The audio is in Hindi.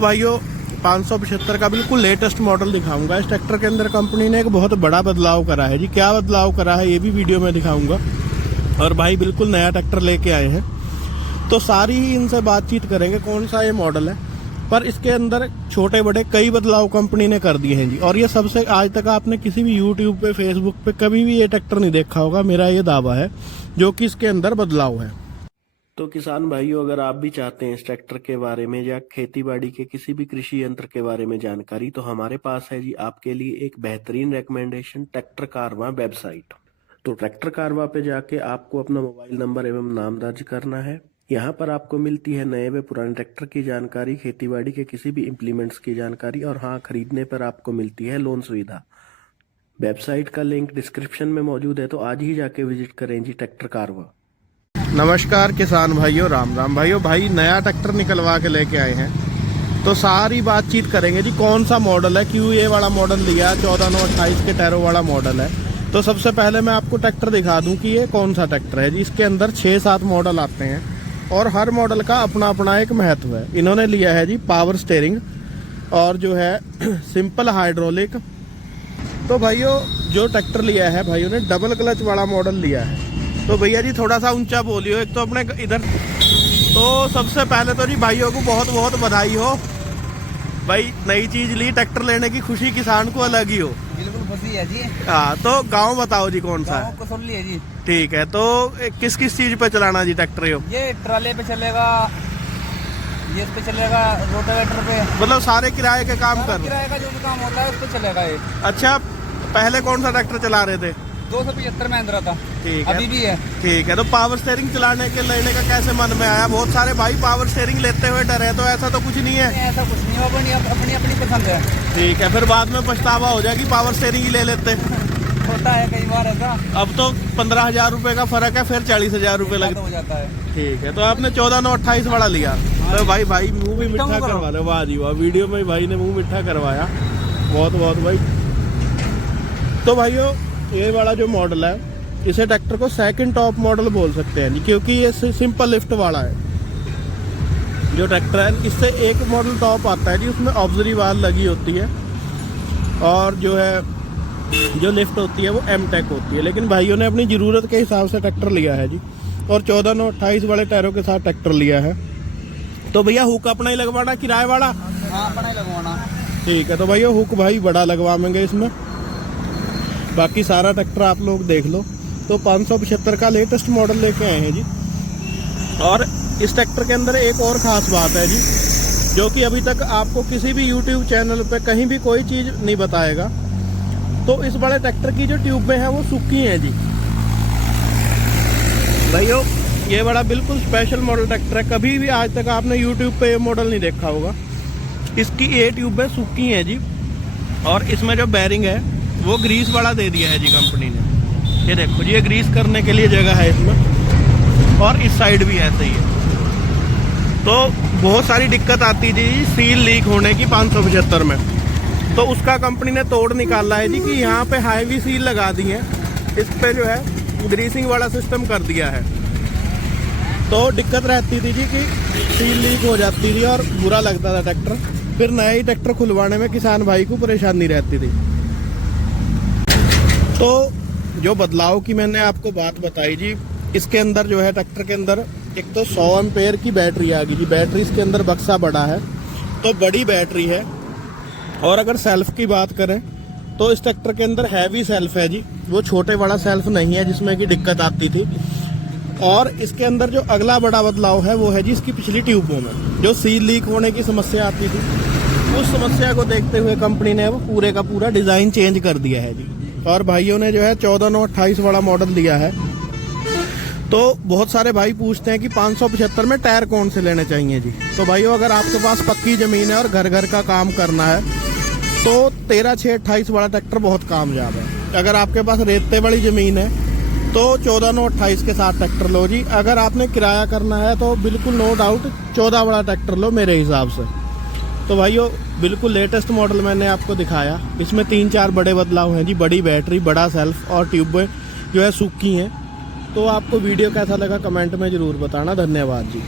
भाइयों 575 का बिल्कुल लेटेस्ट मॉडल दिखाऊंगा। इस ट्रैक्टर के अंदर कंपनी ने एक बहुत बड़ा बदलाव करा है जी। क्या बदलाव करा है ये भी वीडियो में दिखाऊंगा। और भाई बिल्कुल नया ट्रैक्टर लेके आए हैं तो सारी ही इनसे बातचीत करेंगे कौन सा ये मॉडल है। पर इसके अंदर छोटे बड़े कई बदलाव कंपनी ने कर दिए हैं जी। और ये सबसे आज तक आपने किसी भी यूट्यूब पे फेसबुक पे कभी भी ये ट्रैक्टर नहीं देखा होगा, मेरा ये दावा है, जो कि इसके अंदर बदलाव है। तो किसान भाइयों, अगर आप भी चाहते हैं इस ट्रैक्टर के बारे में या खेती बाड़ी के किसी भी कृषि यंत्र के बारे में जानकारी, तो हमारे पास है जी आपके लिए एक बेहतरीन रेकमेंडेशन, ट्रैक्टर कारवां वेबसाइट। तो ट्रैक्टर कारवां पे जाके आपको अपना मोबाइल नंबर एवं नाम दर्ज करना है। यहाँ पर आपको मिलती है नए व पुराने ट्रैक्टर की जानकारी, खेती बाड़ी के किसी भी इम्प्लीमेंट्स की जानकारी, और हाँ, खरीदने पर आपको मिलती है लोन सुविधा। वेबसाइट का लिंक डिस्क्रिप्शन में मौजूद है, तो आज ही जाके विजिट करें जी ट्रैक्टर कारवां। नमस्कार किसान भाइयों, राम राम भाइयों। भाई नया ट्रैक्टर निकलवा के लेके आए हैं तो सारी बातचीत करेंगे जी। कौन सा मॉडल है, क्यों ये वाला मॉडल लिया, 14928 के टैरो वाला मॉडल है। तो सबसे पहले मैं आपको ट्रैक्टर दिखा दूं कि ये कौन सा ट्रैक्टर है जी। इसके अंदर 6-7 मॉडल आते हैं और हर मॉडल का अपना अपना एक महत्व है। इन्होंने लिया है जी पावर स्टीयरिंग और जो है सिंपल हाइड्रोलिक। तो भाइयों जो ट्रैक्टर लिया है भाइयों ने डबल क्लच वाला मॉडल लिया है। तो भैया जी थोड़ा सा ऊंचा बोलियो, एक तो अपने इधर। तो सबसे पहले तो जी भाइयों को बहुत बहुत बधाई हो भाई, नई चीज ली, ट्रैक्टर लेने की खुशी किसान को अलग ही हो। बिल्कुल खुशी है जी। हाँ, तो गांव बताओ जी कौन सा है? कसौली है जी। ठीक है, तो किस किस चीज पे चलाना जी ट्रैक्टर? ये ट्राले पे चलेगा, ये इस पे चलेगा, रोटावेटर पे, मतलब सारे किराए के काम कर, किराए का जो भी काम होता है उस पे चलेगा ये। अच्छा, पहले कौन सा ट्रैक्टर चला रहे थे? 275 महिंद्रा था। ठीक है, अभी भी है। ठीक है। तो पावर स्टीयरिंग चलाने के लेने का कैसे मन में आया? बहुत सारे भाई पावर स्टीयरिंग लेते हुए डरे, तो ऐसा तो कुछ नहीं है? ऐसा कुछ नहीं, अपनी अपनी पसंद है। ठीक है, फिर बाद में पछतावा हो जाएगी, पावर स्टीयरिंग ही ले लेते। होता है कई बार ऐसा। अब तो 15,000 रुपए का फर्क है, फिर 40,000 रुपए लग जाता है। ठीक है, तो आपने 14928 वाला लिया। तो भाई मुंह भी मिठा करवा लो। वाह जी वाह, वीडियो में भाई ने मुंह मिठा करवाया, बहुत बहुत भाई। तो भाइयों ये वाला जो मॉडल है, इसे ट्रैक्टर को सेकंड टॉप मॉडल बोल सकते हैं जी, क्योंकि ये सिंपल लिफ्ट वाला है जो ट्रैक्टर है। इससे एक मॉडल टॉप आता है जी, उसमें ऑब्जरी वाल लगी होती है और जो है जो लिफ्ट होती है वो एम-टेक होती है। लेकिन भाइयों ने अपनी ज़रूरत के हिसाब से ट्रैक्टर लिया है जी, और 14928 वाले टायरों के साथ ट्रैक्टर लिया है। तो भैया हुक अपना ही लगवाना, किराए वाला? हाँ, अपना ही लगवाना। ठीक है, तो भैया हुक भाई बड़ा लगवाएंगे इसमें। बाकी सारा ट्रैक्टर आप लोग देख लो। तो 575 का लेटेस्ट मॉडल लेके आए हैं जी। और इस ट्रैक्टर के अंदर एक और ख़ास बात है जी, जो कि अभी तक आपको किसी भी यूट्यूब चैनल पे कहीं भी कोई चीज़ नहीं बताएगा। तो इस बड़े ट्रैक्टर की जो ट्यूबें हैं वो सूखी हैं जी। भाइयों ये बड़ा बिल्कुल स्पेशल मॉडल ट्रैक्टर है, कभी भी आज तक आपने यूट्यूब पे ये मॉडल नहीं देखा होगा। इसकी ये ट्यूबें सूखी हैं जी, और इसमें जो बैरिंग है वो ग्रीस वाला दे दिया है जी कंपनी ने। ये देखो जी, ये ग्रीस करने के लिए जगह है इसमें, और इस साइड भी ऐसे ही है। तो बहुत सारी दिक्कत आती थी सील लीक होने की 575 में, तो उसका कंपनी ने तोड़ निकाला है जी कि यहाँ पे हाईवी सील लगा दी है, इस पे जो है ग्रीसिंग वाला सिस्टम कर दिया है। तो दिक्कत रहती थी जी कि सील लीक हो जाती थी और बुरा लगता था ट्रैक्टर, फिर नया ही ट्रैक्टर खुलवाने में किसान भाई को परेशानी रहती थी। तो जो बदलाव की मैंने आपको बात बताई जी, इसके अंदर जो है ट्रैक्टर के अंदर एक तो 100 एम्पेयर की बैटरी आ गई जी। बैटरी इसके अंदर बक्सा बड़ा है, तो बड़ी बैटरी है। और अगर सेल्फ की बात करें तो इस ट्रैक्टर के अंदर हैवी सेल्फ है जी, वो छोटे वाला सेल्फ नहीं है जिसमें कि दिक्कत आती थी। और इसके अंदर जो अगला बड़ा बदलाव है वो है जी इसकी पिछली ट्यूबों में जो सील लीक होने की समस्या आती थी, उस समस्या को देखते हुए कंपनी ने वो पूरे का पूरा डिज़ाइन चेंज कर दिया है जी। और भाइयों ने जो है 14928 वाला मॉडल लिया है। तो बहुत सारे भाई पूछते हैं कि 575 में टायर कौन से लेने चाहिए जी। तो भाइयों अगर आपके पास पक्की ज़मीन है और घर घर का काम करना है तो 13628 वाला ट्रैक्टर बहुत कामयाब है। अगर आपके पास रेते वाली ज़मीन है तो 14928 के साथ ट्रैक्टर लो जी। अगर आपने किराया करना है तो बिल्कुल नो डाउट 14 वाला ट्रैक्टर लो मेरे हिसाब से। तो भाइयों बिल्कुल लेटेस्ट मॉडल मैंने आपको दिखाया, इसमें 3-4 बड़े बदलाव हैं जी। बड़ी बैटरी, बड़ा सेल्फ और ट्यूबें जो है सूखी हैं। तो आपको वीडियो कैसा लगा कमेंट में ज़रूर बताना। धन्यवाद जी।